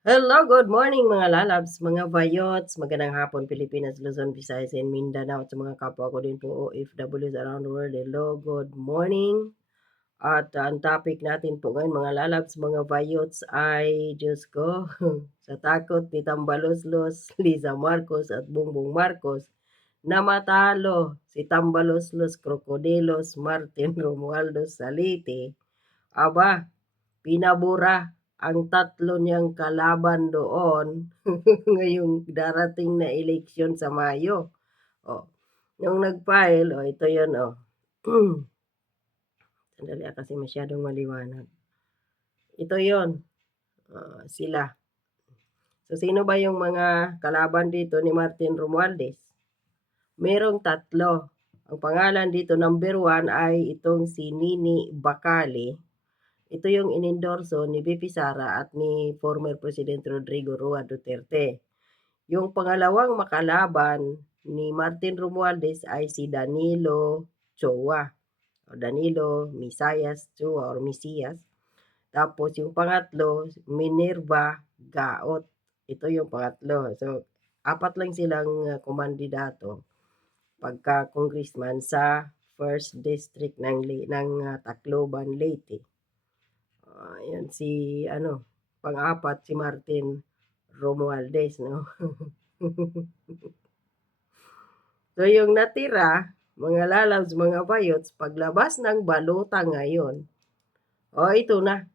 Hello, good morning mga lalabs, mga vayots, magandang hapon Pilipinas, Luzon, Visayas, and Mindanao at sa mga kapwa ko din po OFWs around the world. Hello, good morning. At uh, ang topic natin po ngayon mga lalabs, mga vayots ay, Diyos ko, sa takot ni Tambaloslos, Liza Marcos at Bongbong Marcos na matalo si Tambaloslos Crocodilos Martin Romualdo Salite. Aba, pinabura ang tatlo niyang kalaban doon ngayong darating na eleksyon sa Mayo. O, nung nag-file, o ito yun, o. Sandali ah, kasi masyadong maliwanag. Ito yon uh, sila. So, sino ba yung mga kalaban dito ni Martin Romualdez? Merong tatlo. Ang pangalan dito, number one, ay itong si Nini Bacali ito yung inendorso ni VP Sara at ni former President Rodrigo Roa Duterte. Yung pangalawang makalaban ni Martin Romualdez ay si Danilo Chowa. O Danilo Misayas Chowa or Misias. Tapos yung pangatlo, Minerva Gaot. Ito yung pangatlo. So, apat lang silang uh, kumandidato pagka congressman sa first district ng, ng uh, Tacloban Leyte. Ayan si ano, pang-apat si Martin Romualdez, no? so yung natira, mga lalabs, mga bayots, paglabas ng balota ngayon, oh, ito na.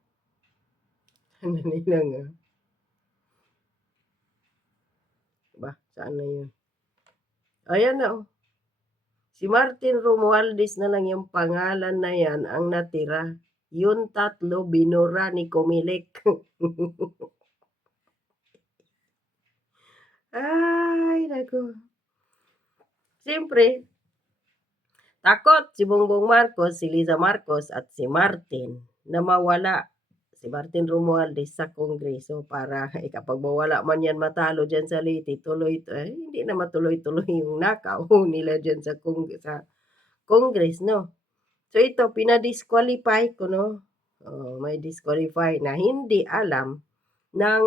Ano nila nga? Ba, saan na yun? Ayan na, oh. Si Martin Romualdez na lang yung pangalan na yan ang natira yun tatlo binura ni Comelec. Ay, nako. Siyempre, takot si Bongbong Marcos, si Liza Marcos at si Martin na mawala si Martin Romualdez sa Kongreso para eh, kapag mawala man yan matalo dyan sa Leyte, tuloy, eh, hindi na matuloy-tuloy yung nakaw nila dyan sa, kong, sa Congress, no? So ito, pinadisqualify ko, no? Oh, may disqualify na hindi alam ng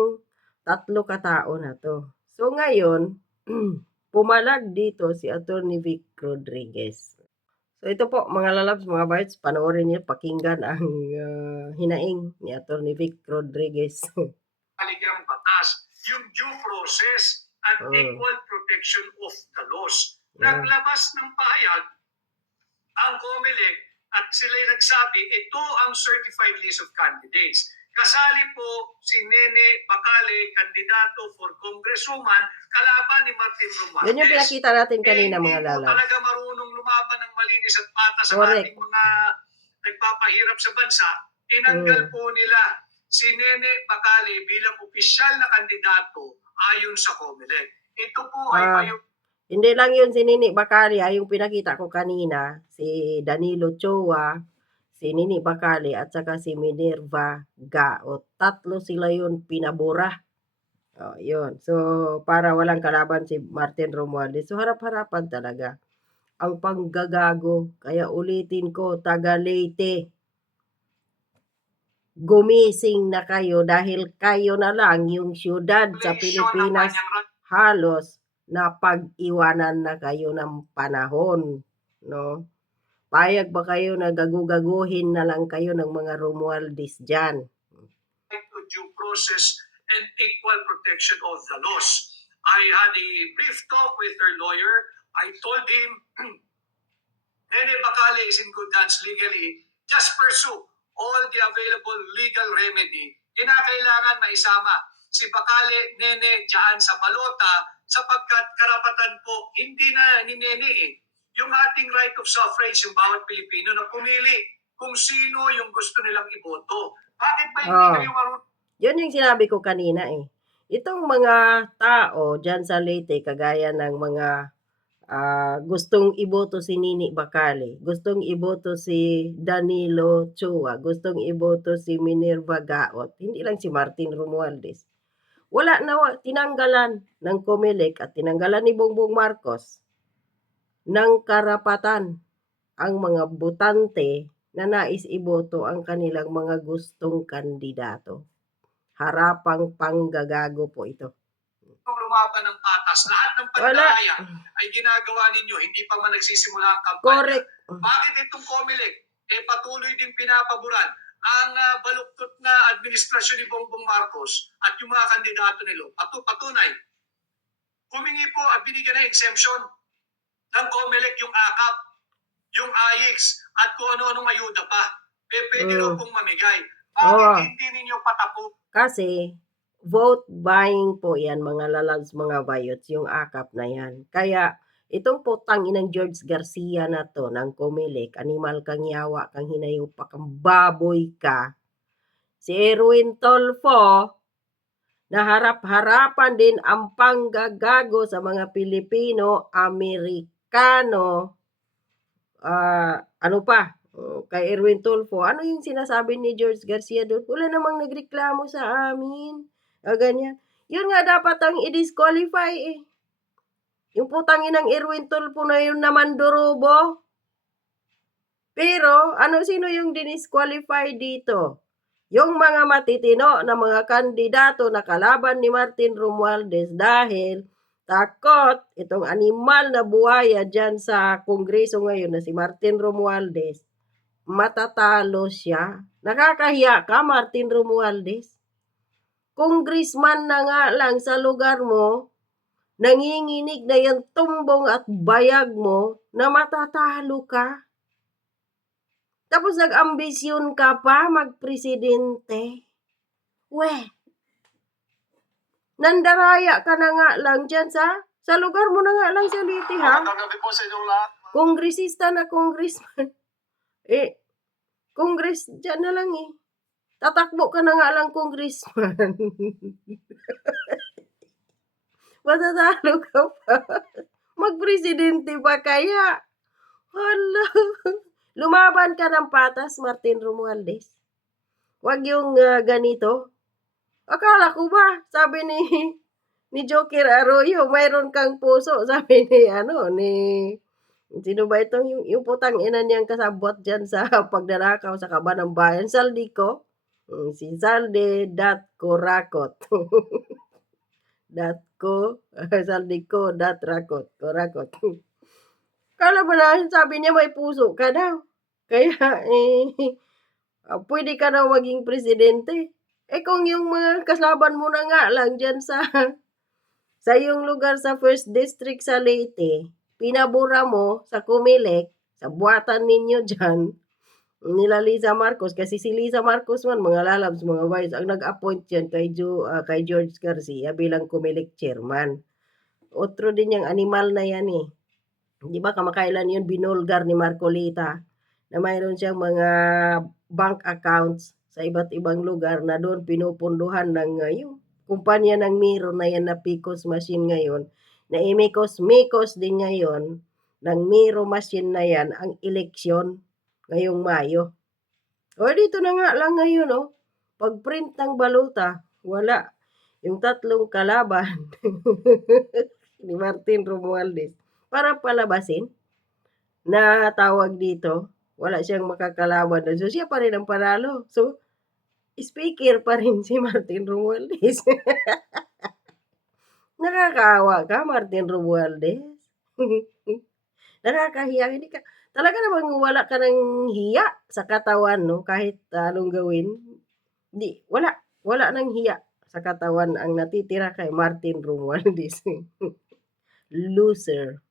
tatlo katao na to. So ngayon, pumalag dito si Attorney Vic Rodriguez. So ito po mga lalabs, mga bites, panoorin niyo, pakinggan ang uh, hinaing ni Attorney Vic Rodriguez. Aligang batas, yung due process and uh, equal protection of the laws. Yeah. Naglabas ng pahayag ang COMELEC at sila'y nagsabi, ito ang certified list of candidates. Kasali po si Nene Bacale, kandidato for congresswoman, kalaban ni Martin Romualdez. Yun yung pinakita natin kanina eh, mga lalaw. talaga marunong lumaban ng malinis at patas sa ating mga nagpapahirap sa bansa. Tinanggal mm. po nila si Nene Bacale bilang opisyal na kandidato ayon sa COMELEC. Ito po uh, ay ah. Hindi lang yun si Nini Bakali, ay yung pinakita ko kanina, si Danilo Chowa, si Nini Bakali, at saka si Minerva Gaot. Tatlo sila yun pinabura. Oh, yun. So, para walang kalaban si Martin Romualdez. So, harap-harapan talaga. Ang panggagago. Kaya ulitin ko, taga Leyte. Gumising na kayo dahil kayo na lang yung syudad sa Pilipinas halos na pag-iwanan na kayo ng panahon, no? Payag ba kayo na gagugaguhin na lang kayo ng mga Romualdez dyan? Due process and equal protection of the laws. I had a brief talk with her lawyer. I told him, Nene Bacale is in good hands legally. Just pursue all the available legal remedy. Kinakailangan maisama si Bacale, Nene, dyan sa balota sapagkat karapatan po hindi na ni Nene eh. Yung ating right of suffrage, yung bawat Pilipino na pumili kung sino yung gusto nilang iboto. Bakit ba hindi oh. kayo marunong? Yun yung sinabi ko kanina eh. Itong mga tao dyan sa Leyte, kagaya ng mga uh, gustong iboto si Nini Bacali, gustong iboto si Danilo Chua, gustong iboto si Minerva Gaot, hindi lang si Martin Romualdez wala na tinanggalan ng Comelec at tinanggalan ni Bongbong Marcos ng karapatan ang mga botante na nais iboto ang kanilang mga gustong kandidato. harapang panggagago po ito. Kung lumaban ng patas, lahat ng Wala. pandaya ay ginagawa ninyo, hindi pa man nagsisimula ang kampanya. Correct. Bakit itong COMELEC eh patuloy din pinapaboran ang ah, baluktot na administrasyon ni Bongbong Marcos at yung mga kandidato nilo? Patu patunay. Humingi po at binigyan ng exemption ng COMELEC yung AKAP, yung AIX, at kung ano-anong ayuda pa. Eh, pwede Mm. pong mamigay. Bakit Oo. hindi ninyo patapo? Kasi vote buying po yan mga lalabs, mga bayots, yung akap na yan. Kaya itong putang inang George Garcia na to ng Comelec, animal kang yawa, kang hinayupak, kang baboy ka. Si Erwin Tolfo, na harap-harapan din ang panggagago sa mga Pilipino, Amerikano, ah, ano pa, oh, kay Erwin Tulfo, ano yung sinasabi ni George Garcia doon? Wala namang nagreklamo sa amin. O ganyan. Yun nga dapat ang i-disqualify eh. Yung putang inang Erwin Tulfo na yun naman durubo. Pero, ano sino yung dinisqualify dito? Yung mga matitino na mga kandidato na kalaban ni Martin Romualdez dahil takot itong animal na buhaya dyan sa kongreso ngayon na si Martin Romualdez, matatalo siya. Nakakahiya ka, Martin Romualdez. Congressman na nga lang sa lugar mo, nanginginig na yung tumbong at bayag mo na matatalo ka. Tapos nag-ambisyon ka pa magpresidente. Weh, nandaraya ka na nga lang dyan sa, sa lugar mo na nga lang sa Liti, ha? Magandang gabi po sa inyong lahat. Kongresista na congressman. Eh, kongres, dyan na lang eh. Tatakbo ka na nga lang congressman. Matatalo ka pa. Magpresidente pa kaya? Hala. Lumaban ka ng patas, Martin Romualdez. Huwag yung ah, ganito. Akala ko ba, sabi ni ni Joker Arroyo, mayroon kang puso, sabi ni ano, ni Sino ba itong yung, yung putang ina niyang kasabot dyan sa pagdarakaw sa kaba ng bayan? Saldico? Mm, Si Salde Datko Rakot. Datko, Saldico Dat Rakot. Rakot. Kala ba sabi niya may puso ka daw. Kaya, eh, ah, pwede ka daw maging presidente. Eh kung yung mga kaslaban mo na nga lang dyan sa sa iyong lugar sa first district sa Leyte, pinabura mo sa Comelec, sa buwatan ninyo dyan, nila Liza Marcos, kasi si Liza Marcos man, mga lalabs, mga vice, ang nag-appoint yan kay, Jo, ah, kay George Garcia bilang Comelec chairman. Otro din yung animal na yan eh. Di ba kamakailan yun binulgar ni Marcolita na mayroon siyang mga bank accounts sa iba't ibang lugar na doon pinupunduhan ng uh, kumpanya ng Miro na yan na Picos machine ngayon na imikos-mikos din ngayon ng Miro machine na yan ang eleksyon ngayong Mayo. O dito na nga lang ngayon oh. Pag print ng baluta, wala. Yung tatlong kalaban ni Martin Romualdez para palabasin na tawag dito, wala siyang makakalaban. So, siya pa rin ang panalo. So, speaker pa rin si Martin Romualdez. Nakakaawa ka, Martin Romualdez. Nakakahiya. Hindi ka, talaga namang wala ka ng hiya sa katawan, no? Kahit anong gawin. Di, wala. Wala nang hiya sa katawan ang natitira kay Martin Romualdez. Loser.